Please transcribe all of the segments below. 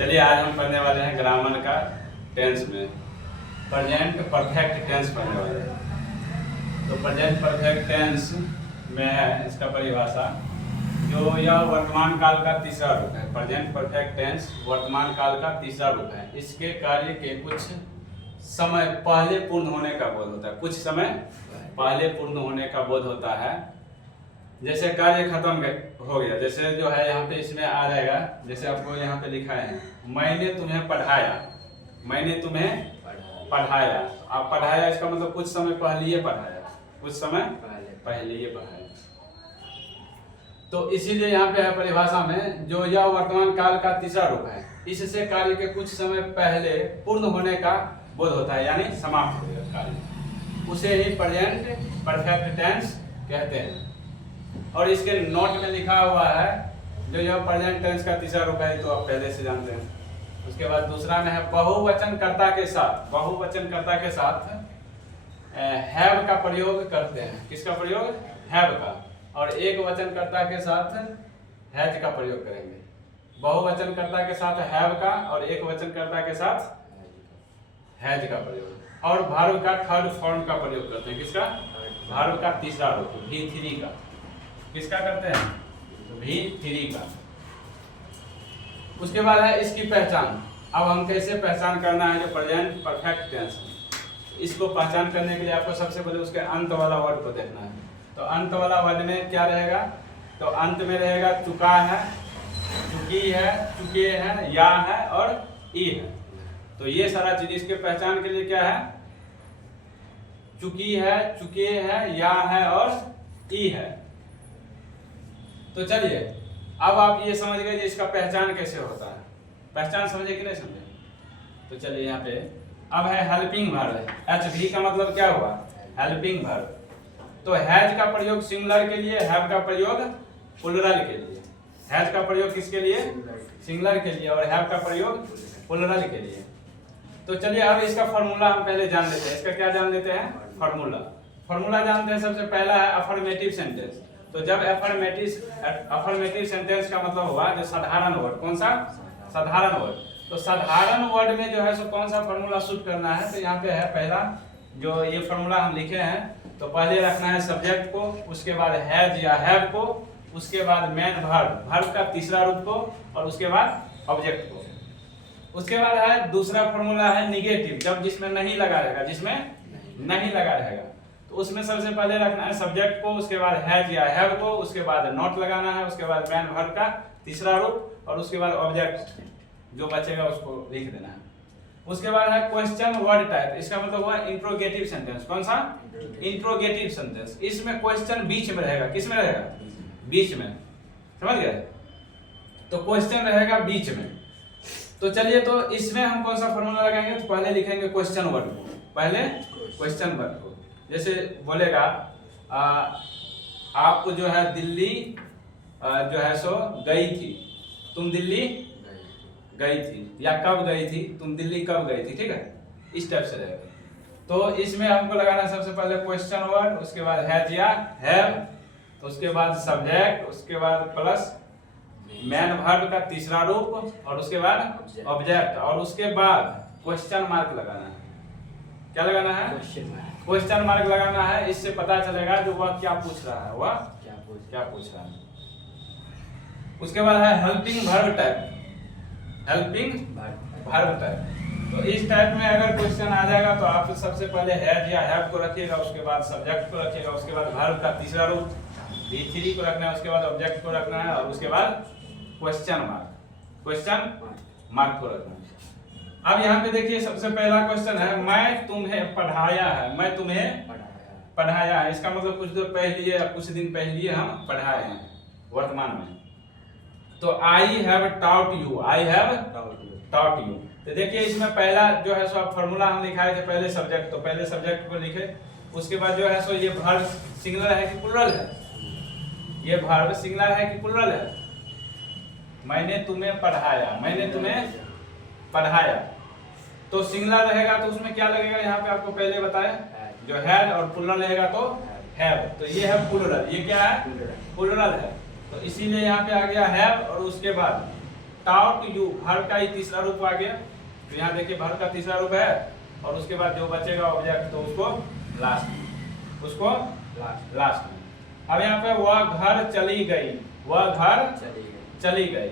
चलिए आज हम पढ़ने वाले हैं ग्रामर का टेंस में प्रेजेंट परफेक्ट टेंस पढ़ने वाले हैं। तो प्रेजेंट परफेक्ट टेंस में है इसका परिभाषा, जो यह वर्तमान काल का तीसरा रूप है। प्रेजेंट परफेक्ट टेंस वर्तमान काल का तीसरा रूप है। इसके कार्य के कुछ समय पहले पूर्ण होने का बोध होता है। कुछ समय पहले पूर्ण होने का बोध होता है। जैसे कार्य खत्म हो गया, जैसे जो है यहाँ पे इसमें आ जाएगा, जैसे आपको यहाँ पे लिखा है मैंने तुम्हें पढ़ाया, मैंने तुम्हें पढ़ाया। आप पढ़ाया इसका मतलब कुछ समय पहले ही पढ़ाया, कुछ समय पहले ही पढ़ाया। तो इसीलिए यहाँ पे है परिभाषा में, जो यह वर्तमान काल का तीसरा रूप है, इससे कार्य के कुछ समय पहले पूर्ण होने का बोध होता है, यानी समाप्त हो गया कार्य, उसे ही प्रेजेंट परफेक्ट टेंस कहते हैं। और इसके नोट में लिखा हुआ है जो यह प्रेजेंट टेंस का तीसरा रूप है, तो आप पहले से जानते हैं। उसके बाद दूसरा में है बहुवचनकर्ता के साथ, बहुवचनकर्ता के साथ हैव का प्रयोग करते हैं। किसका प्रयोग? हैव का। और एक वचनकर्ता के साथ हैज का प्रयोग करेंगे। बहुवचनकर्ता के साथ हैव का और एक वचनकर्ता के साथ हैज का प्रयोग। और वर्ब का थर्ड फॉर्म का प्रयोग करते हैं। किसका? वर्ब का तीसरा रूप V3 का। किसका करते हैं? V3 का। उसके बाद है इसकी पहचान। अब हम कैसे पहचान करना है जो प्रेजेंट परफेक्ट टेंस है। इसको पहचान करने के लिए आपको सबसे पहले उसके अंत वाला वर्ड को देखना है। तो अंत वाला वर्ड में क्या रहेगा? तो अंत में रहेगा चुका है, चुकी है, चुके हैं, या है और ई है। तो ये सारा चीज इसके पहचान के लिए क्या है? चुकी है, चुके हैं, या है और ई है। तो चलिए अब आप ये समझ गए इसका पहचान कैसे होता है। पहचान समझे कि नहीं समझे? तो चलिए यहाँ पे अब है हेल्पिंग वर्ब। HV का मतलब क्या हुआ? Helping verb. तो हैज का प्रयोग सिंगुलर के लिए, हैव का प्रयोग प्लुरल के लिए। हैज का प्रयोग किसके लिए? सिंगुलर के लिए। और हैव का प्रयोग प्लुरल के लिए। तो चलिए अब इसका फॉर्मूला हम पहले जान लेते हैं। इसका क्या जान लेते हैं? फॉर्मूला। फॉर्मूला जानते हैं। सबसे पहला है अफर्मेटिव सेंटेंस। तो जब अफर्मेटिव सेंटेंस का मतलब हुआ जो साधारण वर्ड। कौन सा? साधारण वर्ड। तो साधारण वर्ड में जो है सो कौन सा फॉर्मूला शूट करना है? तो यहाँ पे है पहला जो ये फॉर्मूला हम लिखे हैं। तो पहले रखना है सब्जेक्ट को, उसके बाद हैज या हैव को, उसके बाद मेन वर्ब, वर्ब का तीसरा रूप को, और उसके बाद ऑब्जेक्ट को। उसके बाद है दूसरा फॉर्मूला है निगेटिव, जब जिसमें नहीं लगा रहेगा, जिसमें नहीं लगा रहेगा। तो उसमें सबसे पहले रखना है सब्जेक्ट को, उसके बाद हैज या हैव को, उसके बाद नॉट लगाना है, उसके बाद मेन वर्ब का तीसरा रूप, और उसके बाद ऑब्जेक्ट जो बचेगा उसको लिख देना है। उसके बाद है क्वेश्चन वर्ड टाइप। इसका मतलब हुआ इंट्रोगेटिव सेंटेंस। कौन सा? Interrogative sentence. इसमें क्वेश्चन बीच में रहेगा। किस में रहेगा? बीच में। समझ गए? तो क्वेश्चन रहेगा बीच में। तो चलिए तो इसमें हम कौन सा फॉर्मूला लगाएंगे? तो पहले लिखेंगे क्वेश्चन वर्ड को, पहले क्वेश्चन वर्ड को। जैसे बोलेगा आप जो है दिल्ली जो है सो गई थी, तुम दिल्ली गई थी, या कब गई थी, तुम दिल्ली कब गई थी। ठीक है, इस टाइप से रहेगा। तो इसमें हमको लगाना सबसे पहले क्वेश्चन वर्ड, उसके बाद हैज या हैव, तो उसके बाद सब्जेक्ट, उसके बाद प्लस मेन वर्ब का तीसरा रूप, और उसके बाद ऑब्जेक्ट, और उसके बाद क्वेश्चन मार्क लगाना है। क्या लगाना है? क्वेश्चन मार्क लगाना है। इससे पता चलेगा जो वह क्या पूछ रहा है, वह क्या पूछ रहा है। उसके बाद है helping verb type. Helping verb type. तो इस टाइप में अगर क्वेश्चन आ जाएगा तो आप सबसे पहले हैज या हैव को रखिएगा, उसके बाद सब्जेक्ट को रखिएगा, उसके बाद वर्ब का तीसरा रूप V3 को रखना है, उसके बाद ऑब्जेक्ट को रखना है, और उसके बाद क्वेश्चन मार्क को रखना है। अब यहाँ पे देखिए सबसे पहला क्वेश्चन है मैं तुम्हें पढ़ाया है। मैं तुम्हें पढ़ाया है, इसका मतलब कुछ देर पहले या कुछ दिन पहले हम पढ़ाए हैं वर्तमान में। तो I have taught you, I have taught you. तो देखिए इसमें पहला जो है सो फॉर्मूला हम लिखाए थे पहले सब्जेक्ट, तो पहले सब्जेक्ट को लिखे। उसके बाद जो है सो ये वर्ब सिंगुलर है कि प्लुरल है? ये वर्ब सिंगुलर है कि प्लुरल है? मैंने तुम्हें पढ़ाया, मैंने तुम्हें पढ़ाया। तो सिंगुलर रहेगा तो उसमें क्या लगेगा? यहाँ पे आपको पहले बताया जो हैड, और प्लुरल रहेगा तो हैव। तो ये है प्लुरल, ये क्या है? प्लुरल है। तो इसीलिए यहाँ पे आ गया हैव, और उसके बाद taught you, भर का ही तीसरा रूप आ गया। तो यहाँ देखिए भर का तीसरा रूप है और उसके बाद जो बचेगा ऑब्जेक्ट तो उसको लास्ट में। अब यहाँ पे वह घर चली गई, वह घर चली गई।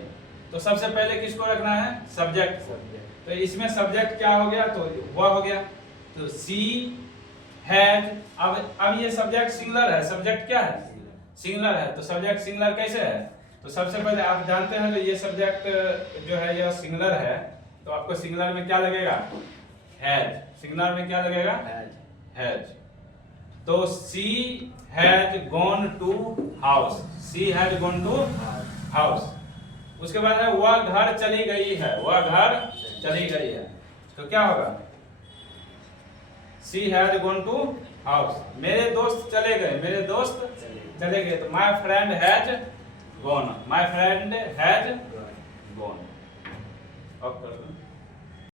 तो सबसे पहले किसको रखना है? सब्जेक्ट को। तो इसमें सब्जेक्ट क्या हो गया? तो वह हो गया। तो सी हैज, अब ये सब्जेक्ट सिंगुलर है। सब्जेक्ट क्या है? सिंगुलर है। तो सब्जेक्ट सिंगुलर कैसे है? तो सबसे पहले आप जानते हैं जो ये सब्जेक्ट जो है यह सिंगुलर है, तो आपको सिंगुलर में क्या लगेगा? हैज। सिंगुलर में क्या लगेगा? हैज। तो she has gone to house, she has gone to house. उसके बाद है वह घर चली गई है, वह घर चली गई है। तो क्या होगा? सी हैज गॉन टू हाउस। मेरे दोस्त चले गए, मेरे दोस्त चले गए। तो my friend has gone, my friend has gone. अब कर दो।